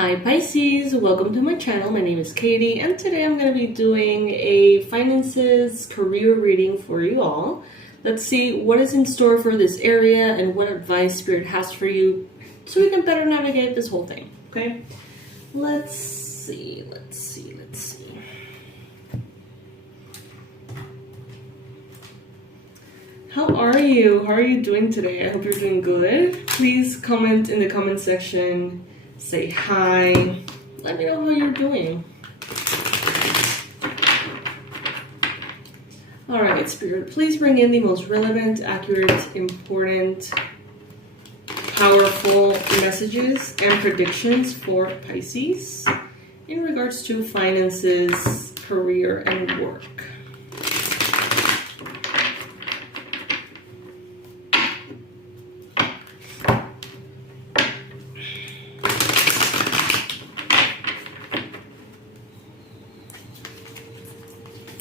Hi Pisces, welcome to my channel. My name is Katie and today I'm going to be doing a finances career reading for you all. Let's see what is in store for this area and what advice Spirit has for you so we can better navigate this whole thing, okay? Let's see. How are you? How are you doing today? I hope you're doing good. Please comment in the comment section. Say hi. Let me know how you're doing. All right, Spirit, please bring in the most relevant, accurate, important, powerful messages and predictions for Pisces in regards to finances, career, and work.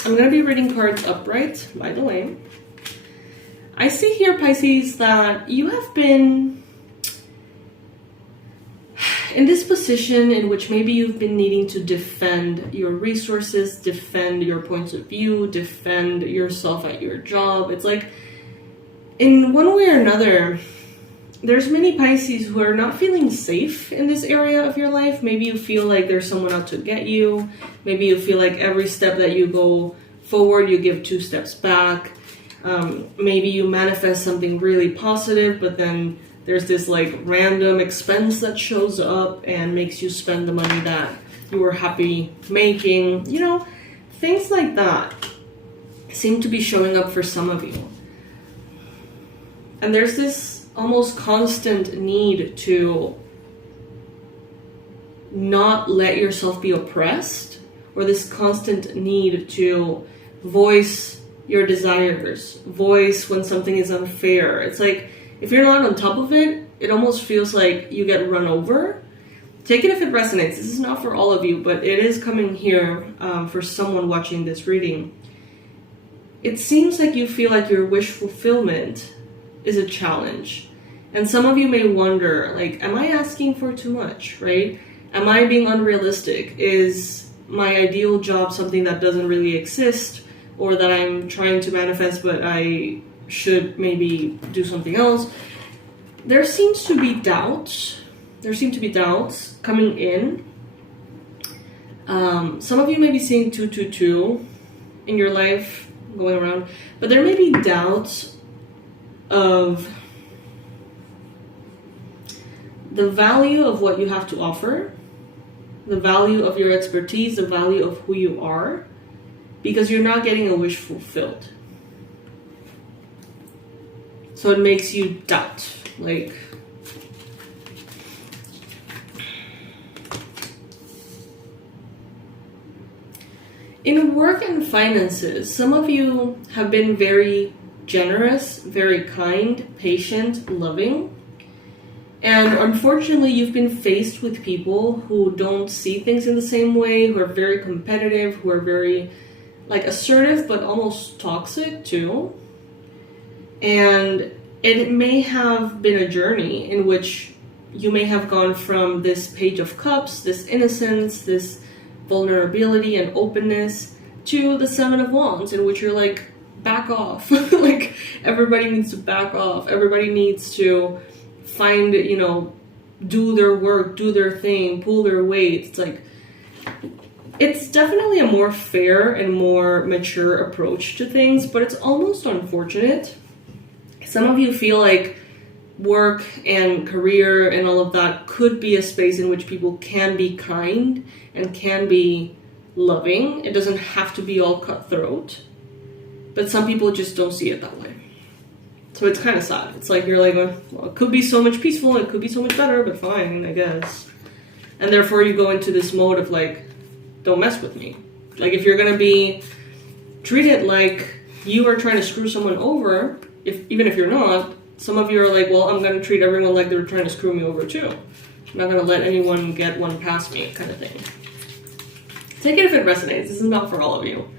I'm going to be reading cards upright, by the way. I see here, Pisces, that you have been in this position in which maybe you've been needing to defend your resources, defend your points of view, defend yourself at your job. It's like, in one way or another, there's many Pisces who are not feeling safe in this area of your life. Maybe you feel like there's someone out to get you. Maybe you feel like every step that you go forward, you give 2 steps back. Maybe you manifest something really positive, but then there's this like random expense that shows up and makes you spend the money that you were happy making. You know, things like that seem to be showing up for some of you. And there's this almost constant need to not let yourself be oppressed, or this constant need to voice your desires, voice when something is unfair. It's like, if you're not on top of it, it almost feels like you get run over. Take it if it resonates. This is not for all of you, but it is coming here for someone watching this reading. It seems like you feel like your wish fulfillment is a challenge. And some of you may wonder, like, am I asking for too much, right? Am I being unrealistic? Is my ideal job something that doesn't really exist, or that I'm trying to manifest but I should maybe do something else? There seems to be doubts. There seem to be doubts coming in. Some of you may be seeing 222 in your life going around, but there may be doubts of the value of what you have to offer, the value of your expertise, the value of who you are, because you're not getting a wish fulfilled. So it makes you doubt, like, in work and finances, some of you have been very generous, very kind, patient, loving. And unfortunately, you've been faced with people who don't see things in the same way, who are very competitive, who are very, like, assertive, but almost toxic too. And it may have been a journey in which you may have gone from this Page of Cups, this innocence, this vulnerability and openness, to the 7 of Wands, in which you're like, back off. Like, everybody needs to back off. Everybody needs to find, you know, do their work, do their thing, pull their weight. It's like, it's definitely a more fair and more mature approach to things, but it's almost unfortunate. Some of you feel like work and career and all of that could be a space in which people can be kind and can be loving. It doesn't have to be all cutthroat, but some people just don't see it that way. So it's kind of sad. It's like, you're like, well, it could be so much peaceful, it could be so much better, but fine, I guess. And therefore you go into this mode of like, don't mess with me. Like, if you're going to be treated like you are trying to screw someone over, even if you're not, some of you are like, well, I'm going to treat everyone like they're trying to screw me over too. I'm not going to let anyone get one past me, kind of thing. Take it if it resonates. This is not for all of you.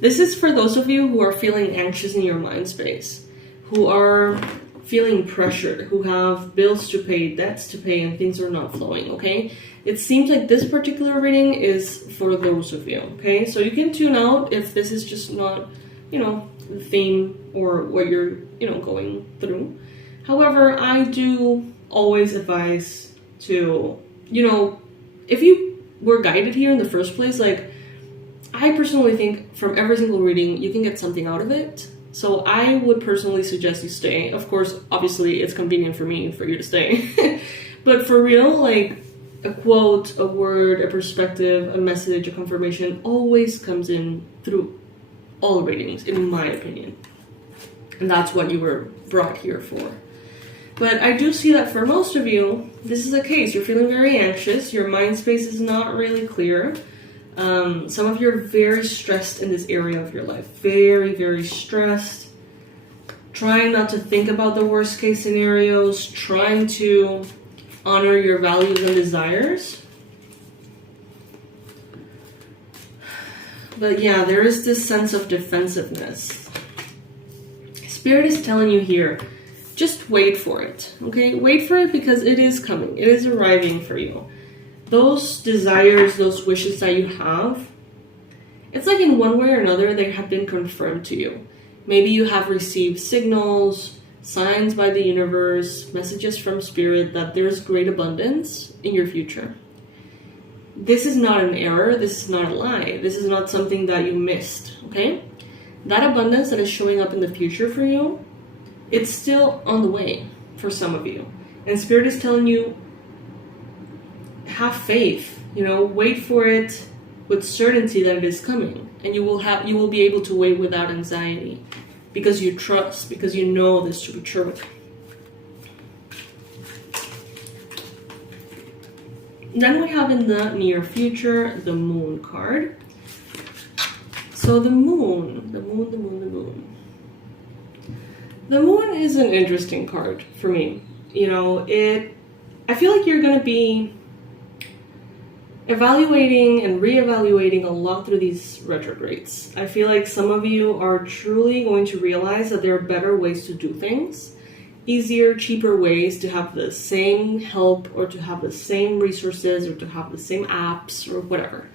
This is for those of you who are feeling anxious in your mind space, who are feeling pressured, who have bills to pay, debts to pay, and things are not flowing, okay? It seems like this particular reading is for those of you, okay? So you can tune out if this is just not, the theme or what you're, going through. However, I do always advise to, if you were guided here in the first place, like, I personally think from every single reading, you can get something out of it. So I would personally suggest you stay. Of course, obviously, it's convenient for me for you to stay. But for real, like, a quote, a word, a perspective, a message, a confirmation always comes in through all readings, in my opinion. And that's what you were brought here for. But I do see that for most of you, this is the case. You're feeling very anxious. Your mind space is not really clear. Some of you are very stressed in this area of your life. Very, very stressed. Trying not to think about the worst case scenarios. Trying to honor your values and desires. But yeah, there is this sense of defensiveness. Spirit is telling you here, just wait for it, okay? Wait for it because it is coming. It is arriving for you. Those desires, those wishes that you have, it's like in one way or another, they have been confirmed to you. Maybe you have received signals, signs by the universe, messages from Spirit that there's great abundance in your future. This is not an error. This is not a lie. This is not something that you missed, okay? That abundance that is showing up in the future for you, it's still on the way for some of you. And Spirit is telling you, have faith, wait for it with certainty that it is coming. And you will be able to wait without anxiety because you trust, because you know this to be true. Then we have in the near future, the Moon card. So the Moon. The Moon is an interesting card for me. I feel like you're going to be evaluating and reevaluating a lot through these retrogrades. I feel like some of you are truly going to realize that there are better ways to do things. Easier, cheaper ways to have the same help or to have the same resources or to have the same apps or whatever.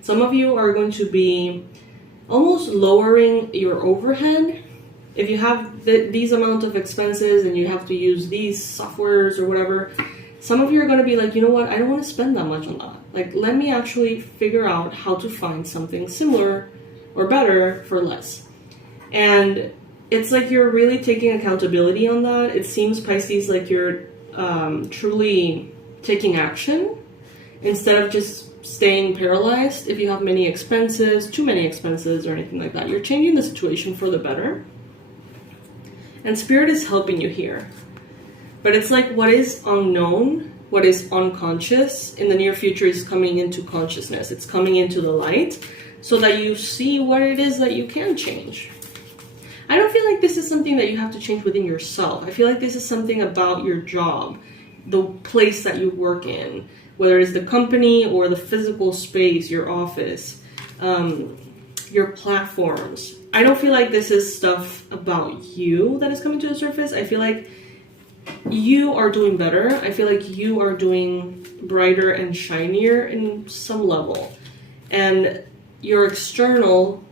Some of you are going to be almost lowering your overhead. If you have these amount of expenses and you have to use these softwares or whatever, some of you are going to be like, you know what, I don't want to spend that much on that. Like, let me actually figure out how to find something similar or better for less. And it's like you're really taking accountability on that. It seems, Pisces, like you're truly taking action instead of just staying paralyzed if you have many expenses, too many expenses or anything like that. You're changing the situation for the better. And Spirit is helping you here. But it's like what is unknown, what is unconscious in the near future is coming into consciousness. It's coming into the light so that you see what it is that you can change. I don't feel like this is something that you have to change within yourself. I feel like this is something about your job, the place that you work in, whether it's the company or the physical space, your office, your platforms. I don't feel like this is stuff about you that is coming to the surface. I feel like you are doing better. I feel like you are doing brighter and shinier in some level. And your external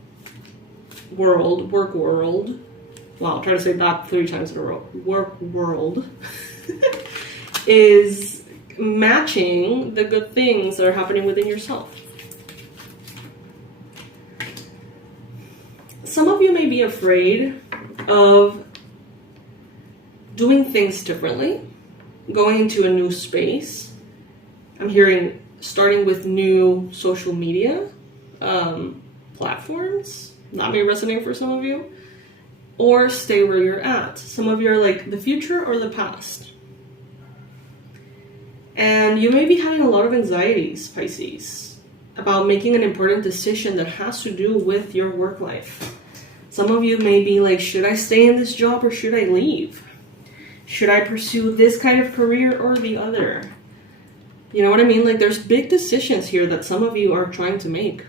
world, work world, wow, try to say that 3 times in a row, work world, is matching the good things that are happening within yourself. Some of you may be afraid of doing things differently, going into a new space. I'm hearing starting with new social media platforms. That may resonate for some of you. Or stay where you're at. Some of you are like the future or the past. And you may be having a lot of anxieties, Pisces, about making an important decision that has to do with your work life. Some of you may be like, should I stay in this job or should I leave? Should I pursue this kind of career or the other? You know what I mean? Like, there's big decisions here that some of you are trying to make.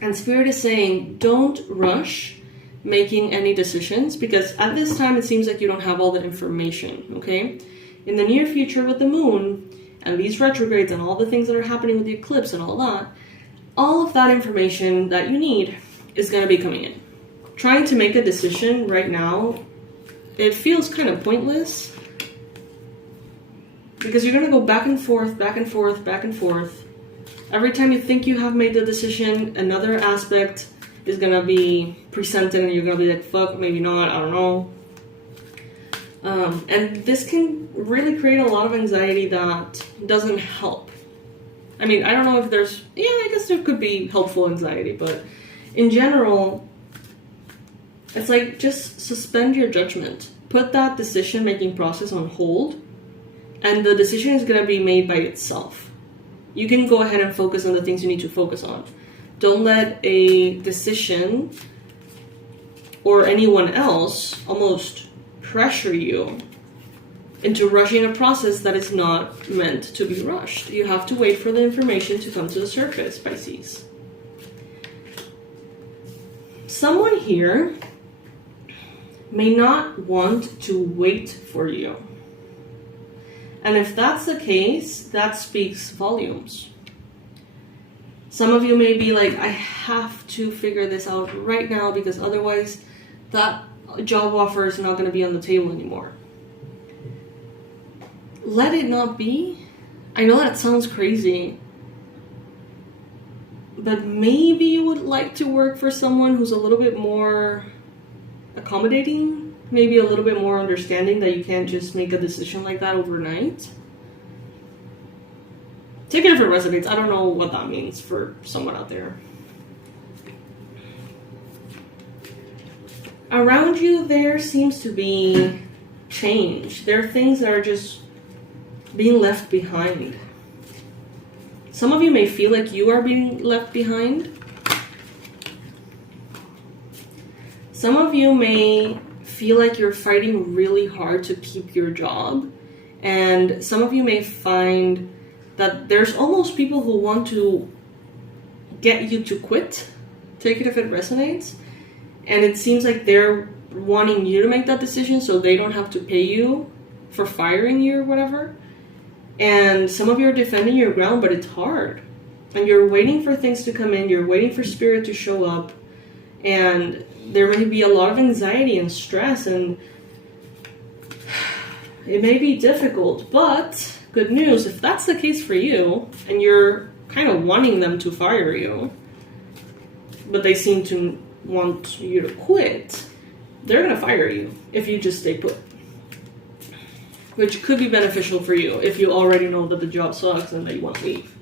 And Spirit is saying, don't rush making any decisions, because at this time it seems like you don't have all the information, okay? In the near future with the moon and these retrogrades and all the things that are happening with the eclipse and all of that information that you need is going to be coming in. Trying to make a decision right now, it feels kind of pointless, because you're going to go back and forth, back and forth, back and forth. Every time you think you have made the decision, another aspect is going to be presented and you're going to be like, fuck, maybe not, I don't know. And this can really create a lot of anxiety that doesn't help. I mean, I don't know if there's, yeah, I guess there could be helpful anxiety, but in general, it's like, just suspend your judgment. Put that decision-making process on hold, and the decision is going to be made by itself. You can go ahead and focus on the things you need to focus on. Don't let a decision or anyone else almost pressure you into rushing a process that is not meant to be rushed. You have to wait for the information to come to the surface, Pisces. Someone here may not want to wait for you. And if that's the case, that speaks volumes. Some of you may be like, I have to figure this out right now, because otherwise that job offer is not going to be on the table anymore. Let it not be. I know that sounds crazy, but maybe you would like to work for someone who's a little bit more accommodating, maybe a little bit more understanding that you can't just make a decision like that overnight. Take it if it resonates. I don't know what that means for someone out there. Around you, there seems to be change. There are things that are just being left behind. Some of you may feel like you are being left behind. Some of you may feel like you're fighting really hard to keep your job. And some of you may find that there's almost people who want to get you to quit. Take it if it resonates. And it seems like they're wanting you to make that decision so they don't have to pay you for firing you or whatever. And some of you are defending your ground, but it's hard. And you're waiting for things to come in. You're waiting for spirit to show up. And there may be a lot of anxiety and stress. And it may be difficult. But good news, if that's the case for you, and you're kind of wanting them to fire you, but they seem to want you to quit, they're going to fire you if you just stay put. Which could be beneficial for you if you already know that the job sucks and that you want to leave.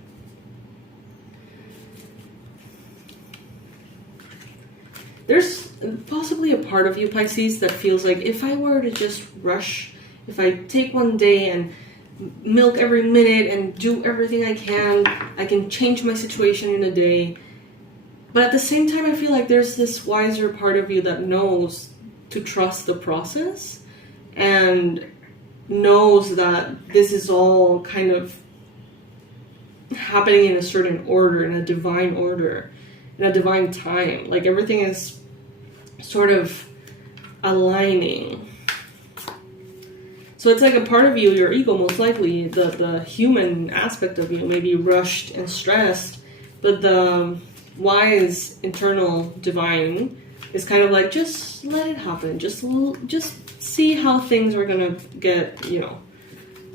There's possibly a part of you, Pisces, that feels like, if I were to just rush, if I take one day and milk every minute and do everything I can change my situation in a day. But at the same time, I feel like there's this wiser part of you that knows to trust the process and knows that this is all kind of happening in a certain order, in a divine order, in a divine time. Like everything is sort of aligning. So it's like a part of you, your ego most likely, the human aspect of you may be rushed and stressed, but the wise, internal, divine is kind of like, just let it happen. Just see how things are going to get,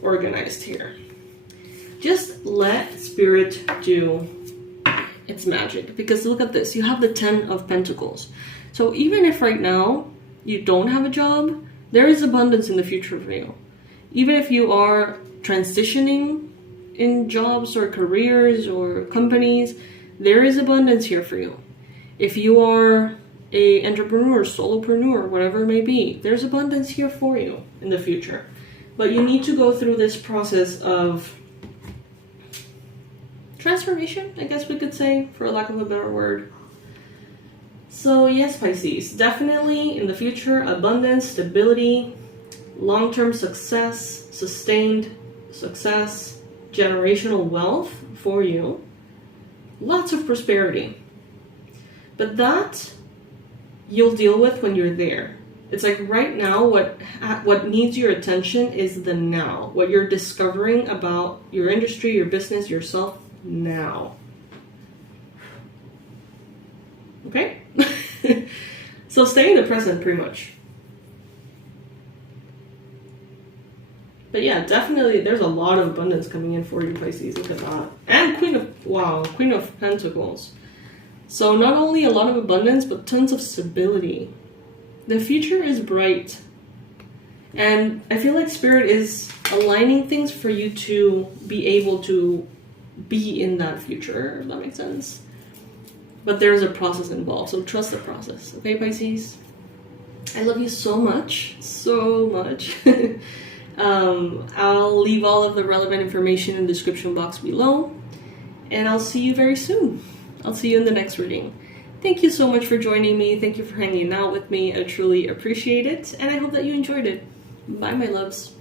organized here. Just let spirit do its magic. Because look at this. You have the 10 of Pentacles. So even if right now you don't have a job, there is abundance in the future for you. Even if you are transitioning in jobs or careers or companies, there is abundance here for you. If you are an entrepreneur, solopreneur, whatever it may be, there's abundance here for you in the future. But you need to go through this process of transformation, I guess we could say, for lack of a better word. So yes, Pisces, definitely in the future, abundance, stability, long-term success, sustained success, generational wealth for you. Lots of prosperity. But that you'll deal with when you're there. It's like right now, what needs your attention is the now. What you're discovering about your industry, your business, yourself now. Okay? So stay in the present, pretty much. But yeah, definitely there's a lot of abundance coming in for you, Pisces. Look at that. And Queen of Pentacles. So not only a lot of abundance, but tons of stability. The future is bright. And I feel like Spirit is aligning things for you to be able to be in that future, if that makes sense. But there's a process involved, so trust the process. Okay, Pisces? I love you so much. So much. I'll leave all of the relevant information in the description box below. And I'll see you very soon. I'll see you in the next reading. Thank you so much for joining me. Thank you for hanging out with me. I truly appreciate it. And I hope that you enjoyed it. Bye, my loves.